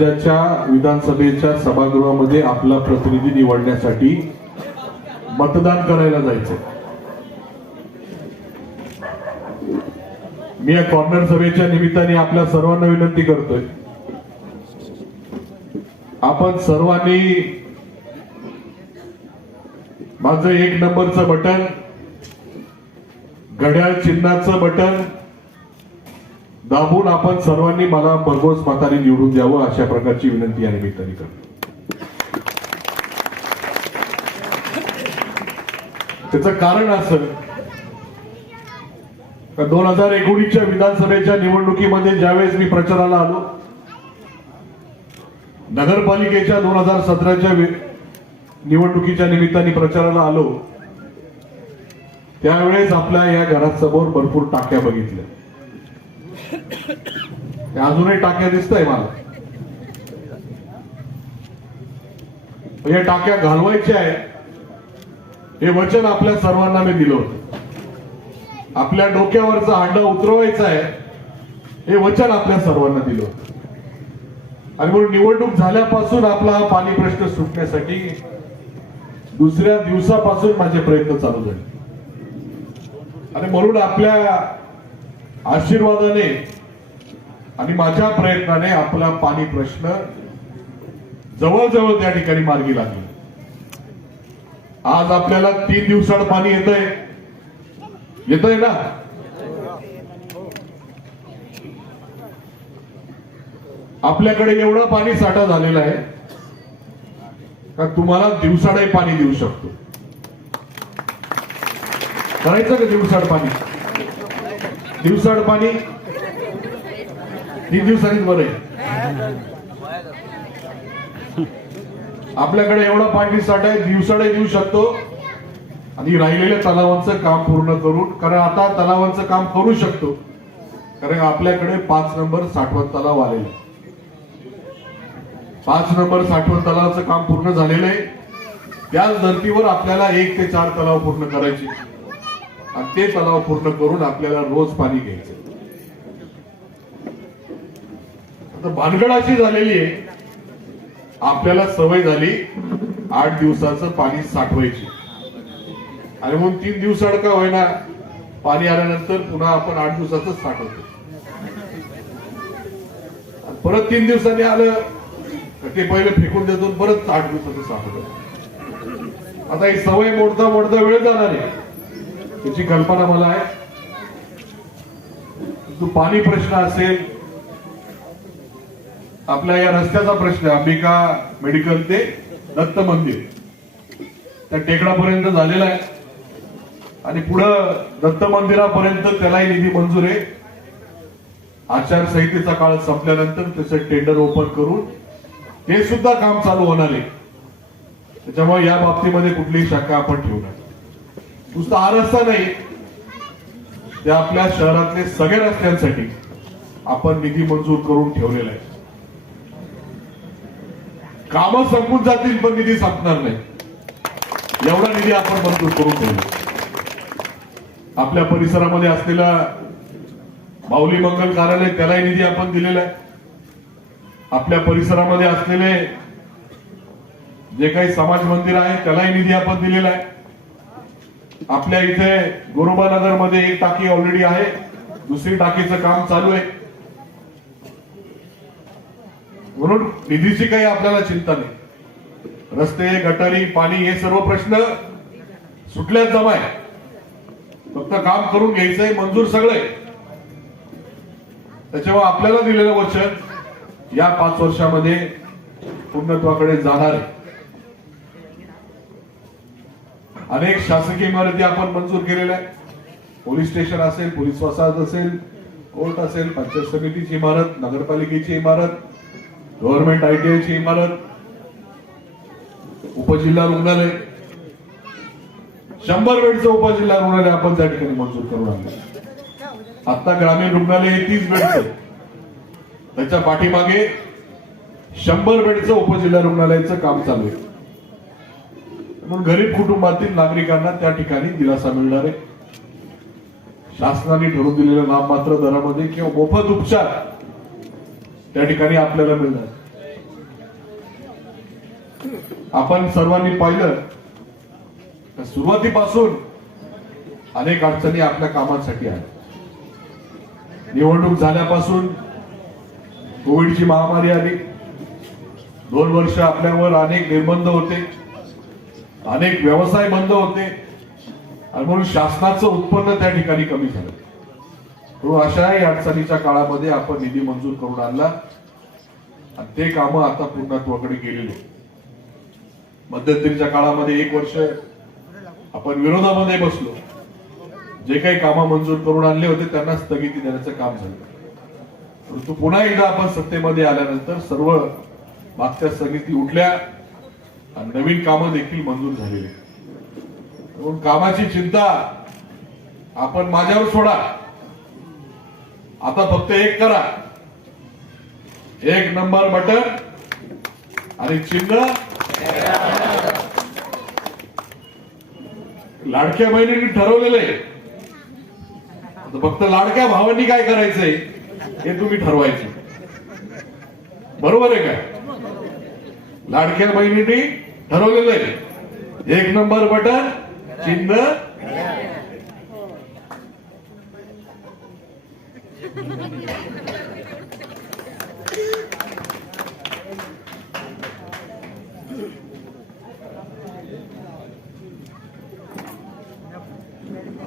राज्याच्या विधानसभेच्या सभागृहामध्ये आपला प्रतिनिधी निवडण्यासाठी मतदान करायला जायचं. मी या कॉर्नर सभेच्या निमित्ताने आपल्या सर्वांना विनंती करतोय. आपण सर्वांनी माझं एक नंबरचं बटन घड्याळ चिन्हाचं बटन दाबून आपण सर्वांनी मला भरघोस मताने निवडून द्यावं अशा प्रकारची विनंती या निमित्ताने करतो. त्याचं कारण असं दोन हजार एकोणीसच्या विधानसभेच्या निवडणुकीमध्ये ज्यावेळेस मी प्रचाराला आलो नगरपालिकेच्या दोन हजार सतराच्या निवडणुकीच्या निमित्ताने प्रचाराला आलो त्यावेळेस आपल्या या घरासमोर भरपूर टाक्या बघितल्या. अजूनही टाक्या दिसत आहे मला. या टाक्या घालवायच्या आहे. हे वचन आपल्या सर्वांना मी दिलं होतं. आपल्या डोक्यावरचा हांडा उतरवायचा आहे. हे वचन आपल्या सर्वांना दिलं होतं. आणि म्हणून निवडणूक झाल्यापासून आपला हा पाणी प्रश्न सुटण्यासाठी दुसऱ्या दिवसापासून माझे प्रयत्न चालू झाले. आणि म्हणून आपल्या आशीर्वादाने आणि माझ्या प्रयत्नाने आपला पाणी प्रश्न जवळजवळ त्या ठिकाणी मार्गी लागला. आज आपल्याला तीन दिवसाड पाणी येत आहे येत आहे ना? आपल्याकडे एवढा पाणी साठा झालेला आहे का तुम्हाला दिवसाडही पाणी देऊ शकतो? करायचं का दिवसाड पाणी? दिवसाड पाणी. तीन दिवसांनीच बरं आहे. आपल्याकडे एवढा पाणी साठा आहे दिवसाडही देऊ शकतो. आणि राहिलेल्या तलावांचं काम पूर्ण करून कारण आता तलावांचं काम करू शकतो. कारण आपल्याकडे पाच नंबर साठवण तलाव आलेला. आहे. पाच नंबर साठवण तलावाचं काम पूर्ण झालेलं आहे. त्याच धर्तीवर आपल्याला एक ते चार तलाव पूर्ण करायचे. आणि ते तलाव पूर्ण करून आपल्याला रोज पाणी घ्यायचं. आता भानगड अशी झालेली आहे. आपल्याला सवय झाली आठ दिवसाचं पाणी साठवायची. आणि म्हणून तीन दिवसाड का होईना पाणी आल्यानंतर पुन्हा आपण आठ दिवसाचं साठवतो. परत तीन दिवसांनी आलं ते पहिले फेकून देतो परत आठ दिवसाचं साठवतो. आता ही सवय मोडता मोडता वेळ जाणार आहे. त्याची कल्पना मला आहे. तो पाणी प्रश्न असेल आपल्या या रस्त्याचा प्रश्न आहे. अंबिका मेडिकल ते दत्त मंदिर. त्या टेकडापर्यंत झालेला आहे. आणि पुढं दत्त मंदिरापर्यंत त्यालाही निधी मंजूर आहे. आचारसंहितेचा काळ संपल्यानंतर त्याचं टेंडर ओपन करून हे सुद्धा काम चालू होणार आहे. त्याच्यामुळे या बाबतीमध्ये कुठलीही शंका आपण ठेवणार नुसता हा रस्ता नाही. ते आपल्या शहरातले सगळ्या रस्त्यांसाठी आपण निधी मंजूर करून ठेवलेला आहे. कामं संपून जातील पण निधी संपणार नाही. एवढा निधी आपण मंजूर करून ठेवला. आपल्या परिसरामध्ये असलेला माऊली मंगल कार्यालय त्यालाही निधी आपण दिलेला आहे. आपल्या परिसरामध्ये असलेले जे काही समाज मंदिर आहे त्यालाही निधी आपण दिलेला आहे. आपल्या इथे गोरोबा मध्ये एक टाकी ऑलरेडी आहे. दुसरी टाकीचं काम चालू आहे. म्हणून निधीची काही आपल्याला चिंता नाही. रस्ते गटारी पाणी हे सर्व प्रश्न सुटल्यात जमाय. फक्त काम करून घ्यायचंय मंजूर सगळं. त्याच्यामुळे आपल्याला दिलेलं वचन या पाच वर्षामध्ये पूर्णत्वाकडे जाणार आहे. अनेक शासकीय इमारती आपण मंजूर केलेल्या आहेत. पोलीस स्टेशन असेल पोलीस वसाहत असेल कोर्ट असेल पंचायत समितीची इमारत नगरपालिकेची इमारत गव्हर्नमेंट आयटीआयची इमारत उपजिल्हा रुग्णालय. शंभर बेडचं उपजिल्हा रुग्णालय आपण त्या ठिकाणी मंजूर करून आणलं. आता ग्रामीण रुग्णालय हे तीस बेडचं त्याच्या पाठीमागे शंभर बेडचं उपजिल्हा रुग्णालयाचं काम चालू आहे. म्हणून गरीब कुटुंबातील नागरिकांना त्या ठिकाणी दिलासा मिळणार आहे. शासनाने ठरवून दिलेल्या नाममात्र दरामध्ये किंवा मोफत उपचार त्या ठिकाणी आपल्याला मिळणार आपण सर्वांनी पाहिलं सुरुवातीपासून अनेक अडचणी आपल्या कामांसाठी आहेत. निवडणूक झाल्यापासून कोविडची महामारी आली. दोन वर्ष आपल्यावर अनेक निर्बंध होते. अनेक व्यवसाय बंद होते. आणि म्हणून शासनाचं उत्पन्न त्या ठिकाणी कमी झालं. म्हणून अशाही अडचणीच्या काळामध्ये आपण निधी मंजूर करून आणला. आणि ते कामं आता पूर्णत्वाकडे गेलेले मध्यंतरीच्या काळामध्ये एक वर्ष आपण विरोधामध्ये बसलो. जे काही कामं मंजूर करून आणले होते त्यांना स्थगिती देण्याचं काम झालं. परंतु पुन्हा एकदा आपण सत्तेमध्ये आल्यानंतर सर्व मागच्या स्थगिती उठल्या. नवीन कामं देखील मंजूर झालेली म्हणून कामाची चिंता आपण माझ्यावर सोडा. आता फक्त एक करा. एक नंबर बटन आणि चिन्ह. लाडक्या बहिणींनी ठरवलेलं आहे. फक्त लाडक्या भावांनी काय करायचंय हे तुम्ही ठरवायचं. बरोबर आहे का? लाडक्या बहिणींनी ठरवलेलं आहे. एक नंबर बटन चिन्ह.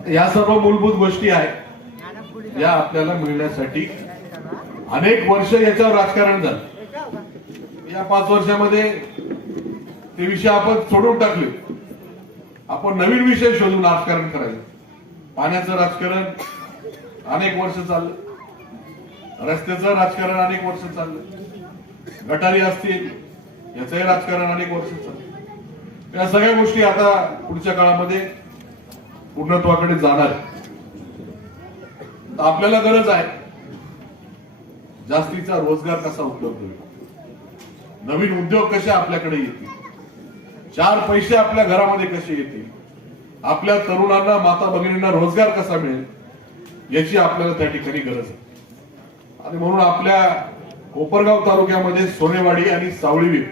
या सर्व मूलभूत गोष्टी आहेत. या आपल्याला मिळण्यासाठी अनेक वर्ष याच्यावर राजकारण झालं. या पाच वर्षामध्ये ते विषय आपण सोडून टाकले. आपण नवीन विषय शोधून राजकारण करायचं. पाण्याचं राजकारण अनेक वर्ष चाललं. रस्त्याचं राजकारण अनेक वर्ष चाललं. गटारी असतील याचंही राजकारण अनेक वर्ष चाललं. या सगळ्या गोष्टी आता पुढच्या काळामध्ये पूर्णत्वाकडे जाणार तर आपल्याला गरज आहे. जास्तीचा रोजगार कसा उपलब्ध होईल? नवीन उद्योग कसे आपल्याकडे येतील? चार पैसे आपल्या घरामध्ये कसे येतील? आपल्या तरुणांना माता भगिनींना रोजगार कसा मिळेल? याची आपल्याला त्या ठिकाणी गरज आहे. आणि म्हणून आपल्या कोपरगाव तालुक्यामध्ये सोनेवाडी आणि सावळीवीर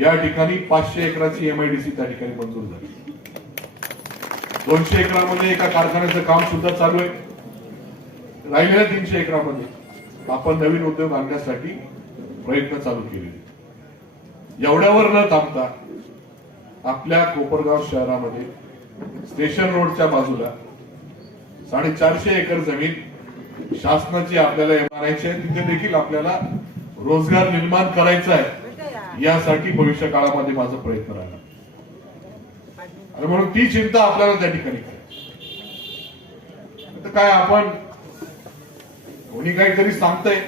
या ठिकाणी पाचशे एकराची एमआयडीसी त्या ठिकाणी मंजूर झाली. दोनशे एकरामध्ये एका कारखान्याचं काम सुद्धा चालू आहे. राहिलेल्या तीनशे एकरामध्ये आपण नवीन उद्योग आणण्यासाठी प्रयत्न चालू केले एवढ्यावर न थांबता आपल्या कोपरगाव शहरामध्ये स्टेशन रोडच्या बाजूला साडेचारशे एकर जमीन शासनाची आपल्याला मारायची आहे. तिथे देखील आपल्याला रोजगार निर्माण करायचा आहे. यासाठी भविष्य काळामध्ये माझा प्रयत्न राहणार. आणि म्हणून ती चिंता आपल्याला त्या ठिकाणी करायची. काय आपण कोणी काहीतरी सांगतंय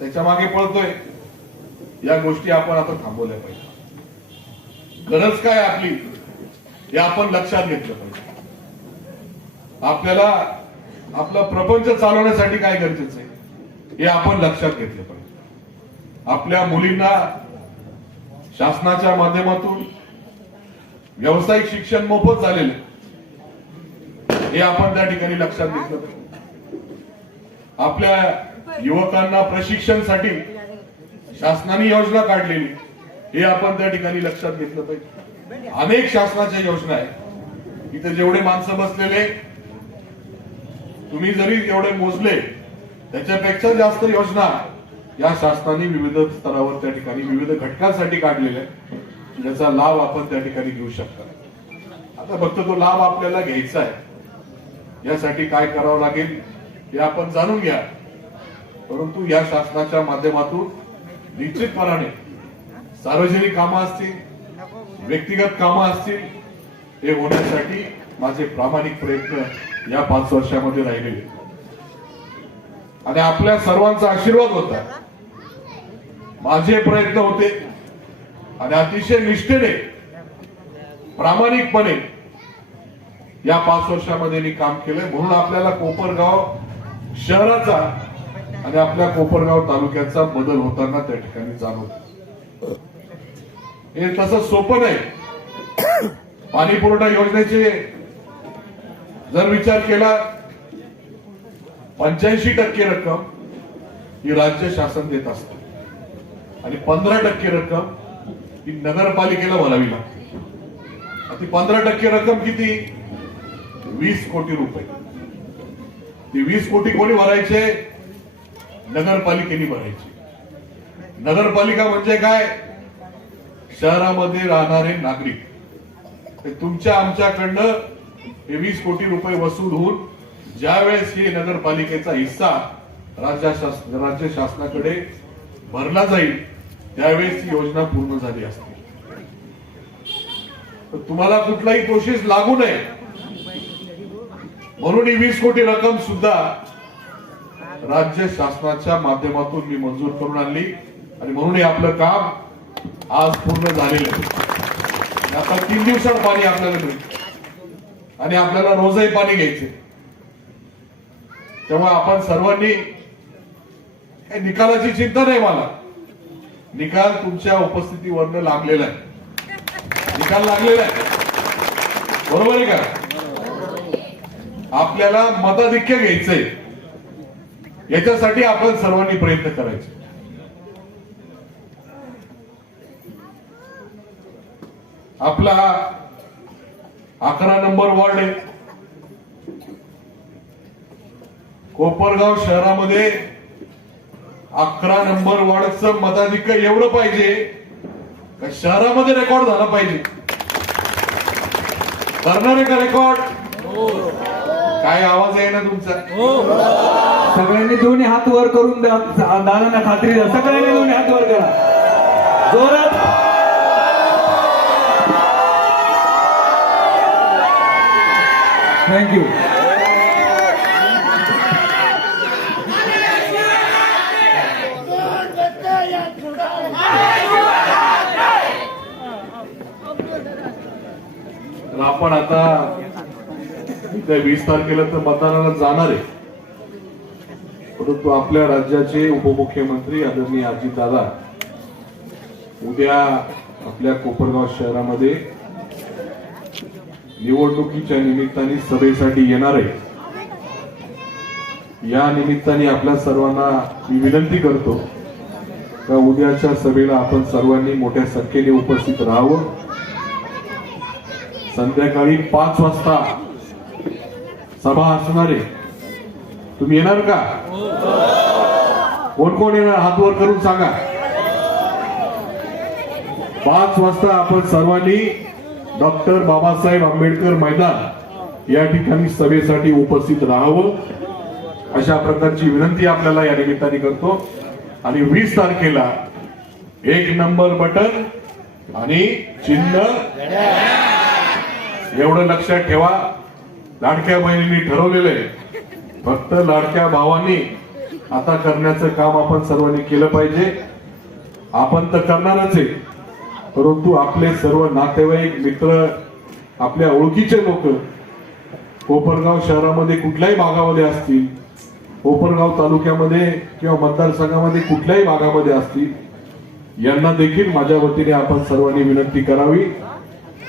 त्याच्यामागे पळतोय या गोष्टी आपण आता थांबवल्या पाहिजे. गरज काय आपली? हे आपण लक्षात घेतलं पाहिजे. आपल्याला आपला प्रपंच चालवण्यासाठी काय गरजेचं आहे? हे आपण लक्षात घेतलं पाहिजे. आपल्या मुलींना शासनाच्या माध्यमातून व्यावसायिक शिक्षण मोफत झालेलं हे आपण त्या ठिकाणी लक्षात घेतलं पाहिजे. आपल्या युवकांना प्रशिक्षणसाठी शासनाने योजना काढलेली हे आपण त्या ठिकाणी लक्षात घेतलं पाहिजे. अनेक शासनाच्या योजना आहेत. इथे जेवढे माणसं बसलेले तुम्ही जरी एवढे मोजले त्याच्यापेक्षा जास्त योजना या शासनाने विविध स्तरावर त्या ठिकाणी विविध घटकांसाठी काढलेल्या आहेत. ज्याचा लाभ आपण त्या ठिकाणी घेऊ शकता. आता फक्त तो लाभ आपल्याला घ्यायचा आहे. यासाठी काय करावं लागेल हे आपण जाणून घ्या. परंतु या शासनाच्या माध्यमातून निश्चितपणाने सार्वजनिक कामं असतील व्यक्तिगत कामं असतील हे होण्यासाठी माझे प्रामाणिक प्रयत्न या पाच वर्षामध्ये राहिलेले आणि आपल्या सर्वांचा आशीर्वाद होता. माझे प्रयत्न होते. आणि अतिशय निष्ठेने प्रामाणिकपणे या पाच वर्षामध्ये मी काम केलंय. म्हणून आपल्याला कोपरगाव शहराचा आणि आपल्या कोपरगाव तालुक्याचा बदल होताना त्या ठिकाणी जाणवतो. हे तसं सोपं नाही. पाणी पुरवठा योजनेचे जर विचार केला पंच्याऐंशी टक्के रक्कम ही राज्य शासन देत असत. आणि पंधरा टक्के रक्कम ही नगरपालिकेला भरावी लागते. ती पंधरा टक्के रक्कम किती? वीस कोटी रुपये. ती वीस कोटी कोणी भरायचे? नगरपालिकेने भरायची. नगरपालिका म्हणजे काय? शहरामध्ये राहणारे नागरिक तुमच्या आमच्याकडनं हे वीस कोटी रुपये वसूल होऊन ज्यावेळेस हे नगरपालिकेचा हिस्सा राज्य शास- राज्य शासनाकडे भरला जाईल त्यावेळेस ही योजना पूर्ण झाली असते. तर तुम्हाला कुठलाही प्रोसेस लागू नये. म्हणून ही वीस कोटी रक्कम सुद्धा राज्य शासनाच्या माध्यमातून मी मंजूर करून आणली. आणि म्हणून हे आपलं काम आज पूर्ण झालेलं आहे. आता तीन दिवसात पाणी आपल्याला मिळतं आणि आपल्याला रोजही पाणी घ्यायचे तेव्हा आपण सर्वांनी निकालाची चिंता नाही मला. निकाल तुमच्या उपस्थितीवरनं लागलेला आहे. निकाल लागलेला आहे. बरोबर आहे का? आपल्याला मताधिक्य घ्यायचंय. याच्यासाठी आपण सर्वांनी प्रयत्न करायचे. आपला अकरा नंबर वार्ड आहे. कोपरगाव शहरामध्ये अकरा नंबर वार्डचं मताधिक्य एवढं पाहिजे का शहरामध्ये रेकॉर्ड झाला पाहिजे? करणार आहे का रेकॉर्ड काय आवाज आहे ना तुमचा? सगळ्यांनी दोन्ही हात वर करून द्या दादांना खात्री द्या. सगळ्यांनी दोन्ही हात वर करा. जोरात थँक्यू तर आपण आता त्या वीस तारखेला तर मतदानाला जाणार आहे. परंतु आपल्या राज्याचे उपमुख्यमंत्री आदरणीय अजितदादा उद्या आपल्या कोपरगाव शहरामध्ये निवडणुकीच्या निमित्ताने सभेसाठी येणार आहे. या निमित्ताने आपल्या सर्वांना मी विनंती करतो का उद्याच्या सभेला आपण सर्वांनी मोठ्या संख्येने उपस्थित राहावं. संध्याकाळी पाच वाजता सभा असणार आहे. तुम्ही येणार का? कोण कोण येणार? हात वर करून सांगा. पाच वाजता आपण सर्वांनी डॉक्टर बाबासाहेब आंबेडकर मैदान या ठिकाणी सभेसाठी उपस्थित राहावं. अशा प्रकारची विनंती आपल्याला या निमित्ताने करतो. आणि वीस तारखेला एक नंबर बटन आणि चिन्ह. एवढं लक्षात ठेवा. लाडक्या बहिणींनी ठरवलेलं आहे. फक्त लाडक्या भावांनी आता करण्याचं काम आपण सर्वांनी केलं पाहिजे. आपण तर करणारच आहे. परंतु आपले सर्व नातेवाईक मित्र आपल्या ओळखीचे लोक कोपरगाव शहरामध्ये कुठल्याही भागामध्ये असतील कोपरगाव तालुक्यामध्ये किंवा मतदारसंघामध्ये कुठल्याही भागामध्ये असतील यांना देखील माझ्या वतीने आपण सर्वांनी विनंती करावी.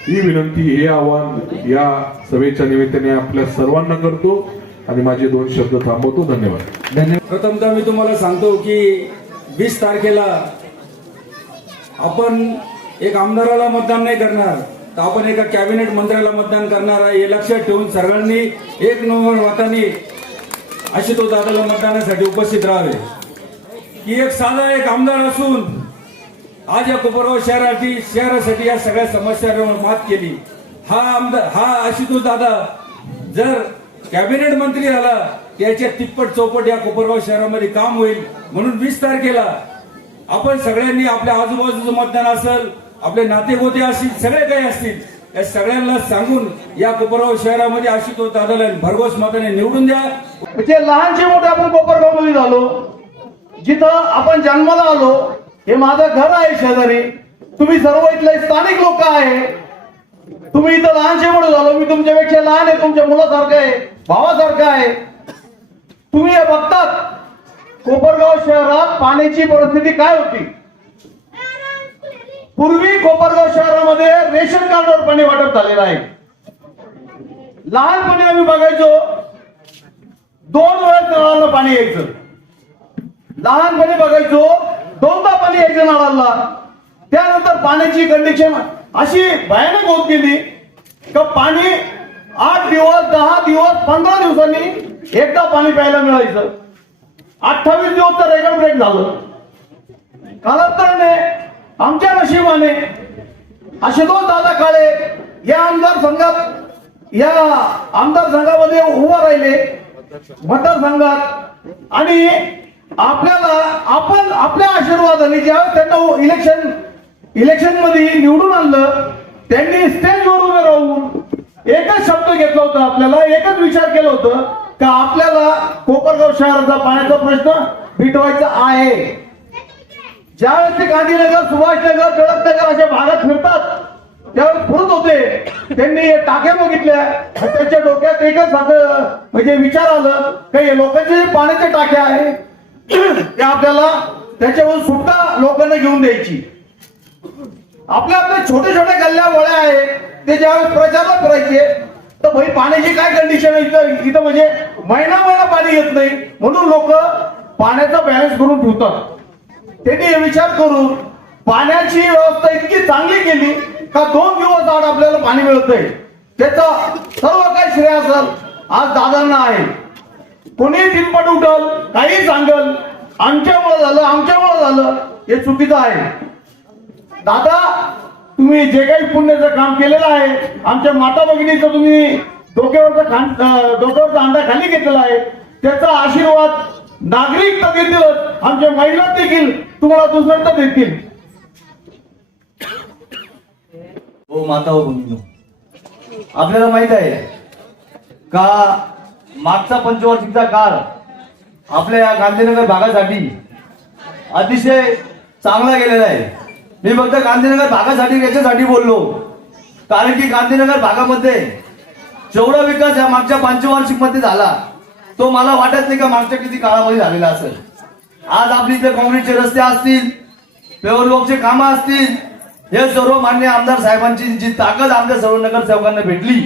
ही विनंती हे आव्हान या सभेच्या निमित्ताने आपल्या सर्वांना करतो आणि माझे दोन शब्द थांबवतो. धन्यवाद. धन्यवाद. प्रथमतः मी तुम्हाला सांगतो की वीस तारखेला आपण एक आमदाराला मतदान नाही करणार तर आपण एका कॅबिनेट मंत्र्याला मतदान करणार आहे हे लक्षात ठेवून सर्वांनी एक नोव्हेंबर वातानी अशी तो दादाला मतदानासाठी उपस्थित राहावे. की एक साधा एक आमदार असून आज या कोपरगाव शहरासाठी शहरासाठी या सगळ्या समस्यांवर मात केली. हा आमदार हा आशुतोष दादा जर कॅबिनेट मंत्री झाला त्याच्या तिप्पट चौपट या कोपरगाव शहरामध्ये काम होईल. म्हणून वीस तारखेला आपण सगळ्यांनी आपल्या आजूबाजूचं मतदान असेल आपले नाते गोते असतील सगळे काही असतील या सगळ्यांना सांगून या कोपरगाव शहरामध्ये अशी तो दादाला भरघोस मताने निवडून द्या. म्हणजे लहानचे मोठे आपण कोपरगावमध्ये झालो जिथं आपण जन्माला आलो हे माझं घर आहे शेजारी. तुम्ही सर्व इथले स्थानिक लोक आहे. तुम्ही इथं लहानशे मोठे झालो मी तुमच्यापेक्षा लहान आहे तुमच्या मुलासारखं आहे भावासारखं आहे. तुम्ही हे बघतात कोपरगाव शहरात पाण्याची परिस्थिती काय होती? पूर्वी कोपरगाव शहरामध्ये रेशन कार्डवर पाणी वाटप झालेलं आहे. लहानपणी आम्ही बघायचो दोन वेळेस नळाला पाणी यायचं. लहानपणी बघायचो दोनदा पाणी यायचं नळाला. त्यानंतर पाण्याची कंडिशन अशी भयानक होत गेली का पाणी आठ दिवस दहा दिवस पंधरा दिवसांनी एकदा पाणी प्यायला मिळायचं. अठ्ठावीस दिवस तर रेकॉर्ड ब्रेक झालं. कालांतराने आमच्या नशिबाने आशुतोष दादा काळे या आमदार संघात या आमदार संघामध्ये उभा राहिले. मतदारसंघात आणि आपल्याला आपण आपल्या आशीर्वादाने ज्यावेळेस त्यांना इलेक्शन इलेक्शनमध्ये निवडून आणलं त्यांनी स्टेजवर उभे राहून एकच शब्द घेतला होता आपल्याला एकच विचार केला होता का आपल्याला कोपरगाव शहराचा पाण्याचा प्रश्न मिटवायचा आहे. ज्यावेळेस ते गांधीनगर सुभाषनगर टिळकनगर अशा भागात फिरतात त्यावेळेस फिरत होते. त्यांनी टाक्या बघितल्या त्यांच्या डोक्यात एकच म्हणजे विचार आलं काही लोकांचे जे पाण्याच्या टाक्या आहे ते आपल्याला त्याच्यावर सुटका लोकांना घेऊन द्यायची. आपल्या आपल्या छोटे छोटे गल्ल्या वळ्या आहे ते ज्यावेळेस प्रचारला करायचे तर भाई पाण्याची काय कंडिशन आहे इथं? इथं म्हणजे महिना महिना पाणी येत नाही. म्हणून लोक पाण्याचा बॅलन्स करून ठेवतात. त्यांनी विचार करून पाण्याची व्यवस्था इतकी चांगली केली का दोन दिवस आड आपल्याला पाणी मिळतंय. त्याचा सर्व काही श्रेय असेल. आज दादांना आहे. कोणी तिनपट उठल काही सांगल आमच्यामुळे झालं आमच्यामुळे झालं हे चुकीचं आहे. दादा तुम्ही जे काही पुण्याचं काम केलेलं आहे आमच्या माता भगिनीचं तुम्ही डोक्यावरचा खान डोक्यावरचा अंडा खाली घेतलेला आहे त्याचा आशीर्वाद नागरिक तर देतीलच आमच्या महिला देखील तुम्हाला दुसऱ्यांदा देतील. हो माता हो आपल्याला माहीत आहे का मागचा पंचवार्षिकचा काळ आपल्या या गांधीनगर भागासाठी अतिशय चांगला गेलेला आहे. मी फक्त गांधीनगर भागासाठी याच्यासाठी बोललो. कारण की गांधीनगर भागामध्ये जेवढा विकास या मागच्या पंचवार्षिकमध्ये झाला तो मला वाटत नाही का मागच्या किती काळामध्ये झालेला असेल. आज आपली इथे काँग्रेसचे रस्ते असतील पेवरबॉक्सचे कामं असतील हे सर्व मान्य आमदार साहेबांची जी ताकद आमच्या सर्व नगरसेवकांना भेटली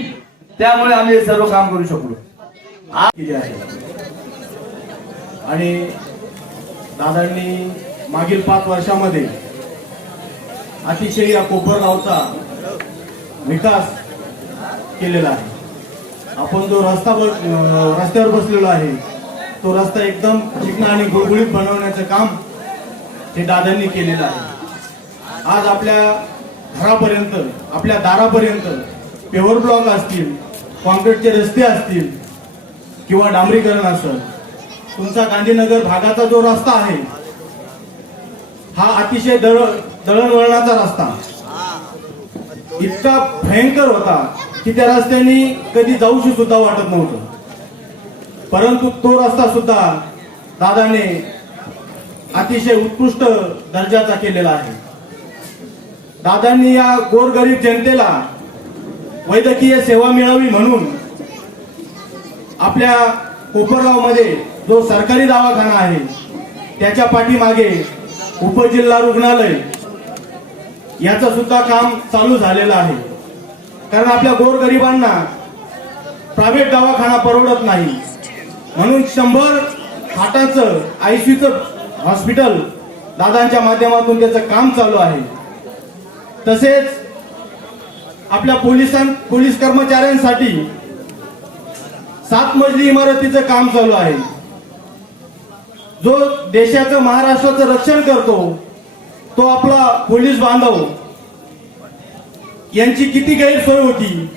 त्यामुळे आम्ही हे सर्व काम करू शकलो. केली आहे? आणि दादांनी मागील पाच वर्षामध्ये अतिशय या कोपरगावचा विकास केलेला आहे. आपण जो रस्ता रस्त्यावर बसलेलो आहे तो रस्ता एकदम चिकना आणि गुळगुळीत बनवण्याचं काम हे दादांनी केलेलं आहे. आज आपल्या घरापर्यंत आपल्या दारापर्यंत पेवर ब्लॉक असतील कॉन्क्रीटचे रस्ते असतील किंवा डांबरीकरण असेल तुमचा गांधीनगर भागाचा जो रस्ता आहे हा अतिशय दळ दळणवळणाचा रस्ता. इतका भयंकर होता. की त्या रस्त्याने कधी जाऊशी सुद्धा वाटत नव्हतं. परंतु तो रस्ता सुद्धा दादाने अतिशय उत्कृष्ट दर्जाचा केलेला आहे. दादांनी या गोरगरीब जनतेला वैद्यकीय सेवा मिळावी म्हणून आपल्या कोपरगावमध्ये जो सरकारी दवाखाना आहे त्याच्या पाठीमागे उपजिल्हा रुग्णालय याचं सुद्धा काम चालू झालेलं आहे. कारण आपल्या गोरगरिबांना प्रायव्हेट दवाखाना परवडत नाही. म्हणून शंभर खाटाचं आयसीयूचं हॉस्पिटल दादांच्या माध्यमातून त्याचं काम चालू आहे. तसेच आपल्या पोलिसां पोलीस कर्मचाऱ्यांसाठी सात मजली इमारतीचं काम चालू आहे. जो देशाचं महाराष्ट्राचं रक्षण करतो तो आपला पोलीस बांधव यांची किती गैरसोय होती?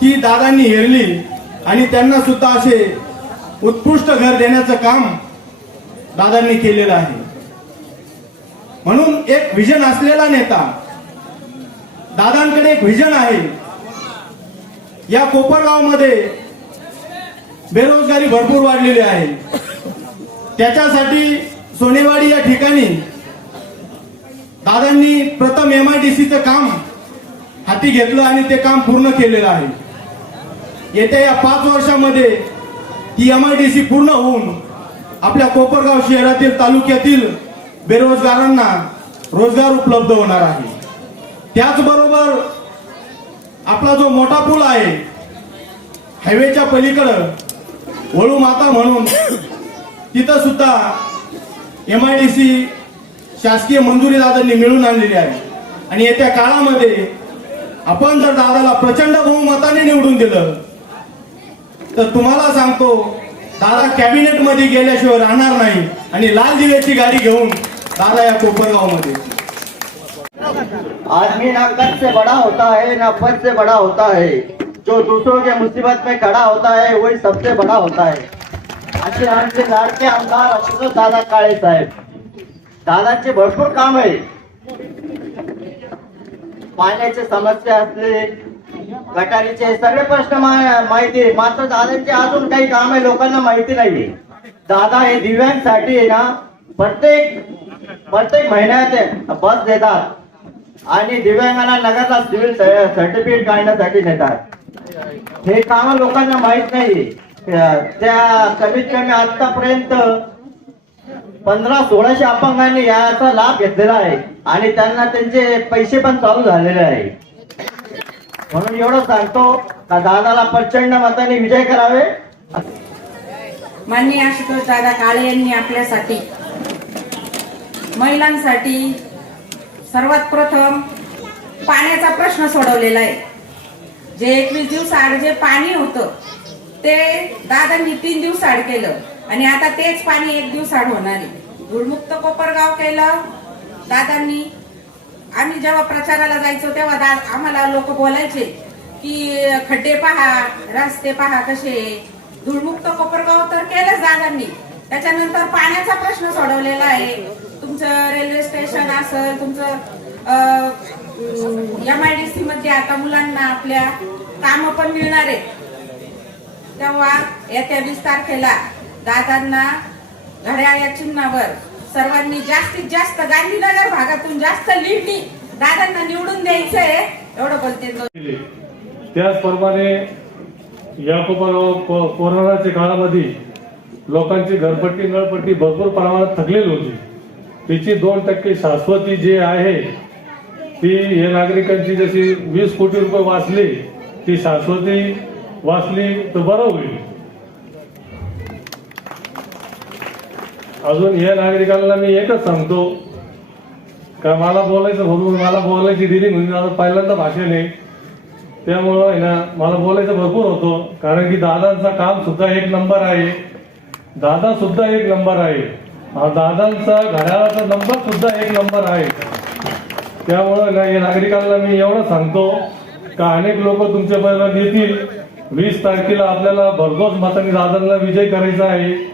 ती दादांनी हेरली आणि त्यांना सुद्धा असे उत्कृष्ट घर देण्याचं काम दादांनी केलेलं आहे. म्हणून एक व्हिजन असलेला नेता दादांकडे एक व्हिजन आहे. या कोपरगावमध्ये बेरोजगारी भरपूर वाढलेली आहे. त्याच्यासाठी सोनेवाडी या ठिकाणी दादांनी प्रथम एम आय डी सीचं काम हाती घेतलं आणि ते काम पूर्ण केलेलं आहे. येत्या या पाच वर्षामध्ये ती एम आय डी सी पूर्ण होऊन आपल्या कोपरगाव शहरातील तालुक्यातील बेरोजगारांना रोजगार उपलब्ध होणार आहे. त्याचबरोबर आपला जो मोठा पूल आहे हायवेच्या पलीकडं वळू माता म्हणून तिथं सुद्धा एम आय डी सी शासकीय मंजुरी दादांनी मिळून आणलेली आहे. आणि येत्या काळामध्ये आपण जर दादाला प्रचंड बहुमताने निवडून दिलं तर तुम्हाला सांगतो दादा कॅबिनेटमध्ये गेल्याशिवाय राहणार नाही. आणि लाल दिव्याची गाडी घेऊन दादा या कोपरगावमध्ये. आदमी ना कद से बड़ा होता है ना पद से बड़ा होता है। जो दूसरों के मुसीबत में खड़ा होता है वही सबसे बड़ा होता है। असे आमचे लाडके आमदार अशोक दादा काळे साहेब। दादांचे भरपूर काम आहे. पाण्याची समस्या असले गटारीचे सगळे प्रश्न माहिती आहे. मात्र दादांचे अजून काही काम आहे लोकांना माहिती नाहीये. दादा हे दिव्यांसाठी आहे ना प्रत्येक प्रत्येक महिन्यात बस देतात आणि दिव्यांगांना नगरला सिव्हिल सर्टिफिकेट काढण्यासाठी नेतात. हे काम लोकांना माहीत नाही त्या कमीत कमी आतापर्यंत पंधरा सोळाशे अपंगांनी याचा लाभ घेतलेला आहे आणि त्यांना त्यांचे पैसे पण चालू झालेले आहे. म्हणून एवढं सांगतो का दादाला प्रचंड मताने विजय करावे. माननीय आशुतोष दादा काळे यांनी आपल्यासाठी महिलांसाठी सर्वात प्रथम पाण्याचा प्रश्न सोडवलेला आहे. जे एकवीस दिवसाआड जे पाणी होतं ते दादांनी तीन दिवसाआड केलं. आणि आता तेच पाणी एक दिवसाड होणार आहे धुळमुक्त कोपरगाव केलं दादांनी. आम्ही जेव्हा प्रचाराला जायचो तेव्हा दा आम्हाला लोक बोलायचे की खड्डे पहा रस्ते पहा कसे धुळमुक्त कोपरगाव तर केलंच दादांनी. त्याच्यानंतर पाण्याचा प्रश्न सोडवलेला आहे. तुमचं रेल्वे स्टेशन असेल तुमचं एम आय डी सी मध्ये आता मुलांना आपल्या काम पण मिळणार आहे तेव्हा येत्या वीस तारखेला दादांना घड्याळ या चिन्हावर सर्वांनी जास्तीत जास्त गांधीनगर भागातून जास्त लीडनी दादांना निवडून द्यायचंय. एवढं बोलते त्याचप्रमाणे या को- कोरोनाच्या काळामध्ये लोकांची घरपट्टी नळपट्टी भरपूर प्रमाणात थकलेली होती. तिची दोन टक्के शाश्वती जी आहे ती हे नागरिकांची जशी वीस कोटी रुपये वाचली ती शाश्वती वाचली तर बरं होईल. अजून या नागरिकांना मी एकच सांगतो का मला बोलायचं भरपूर मला बोलायची दिली म्हणजे माझं पहिल्यांदा भाषण आहे त्यामुळं आहे ना मला बोलायचं भरपूर होतो कारण की दादांचं काम सुद्धा एक नंबर आहे. दादा सुद्धा एक नंबर आहे. हा दादांचा घड्याळाचा नंबर सुद्धा एक नंबर आहे. त्यामुळं ना या नागरिकांना मी एवढं सांगतो का अनेक लोक तुमच्या पर्यंत येतील. वीस तारखेला आपल्याला भरघोस मतांनी दादांना विजय करायचा आहे.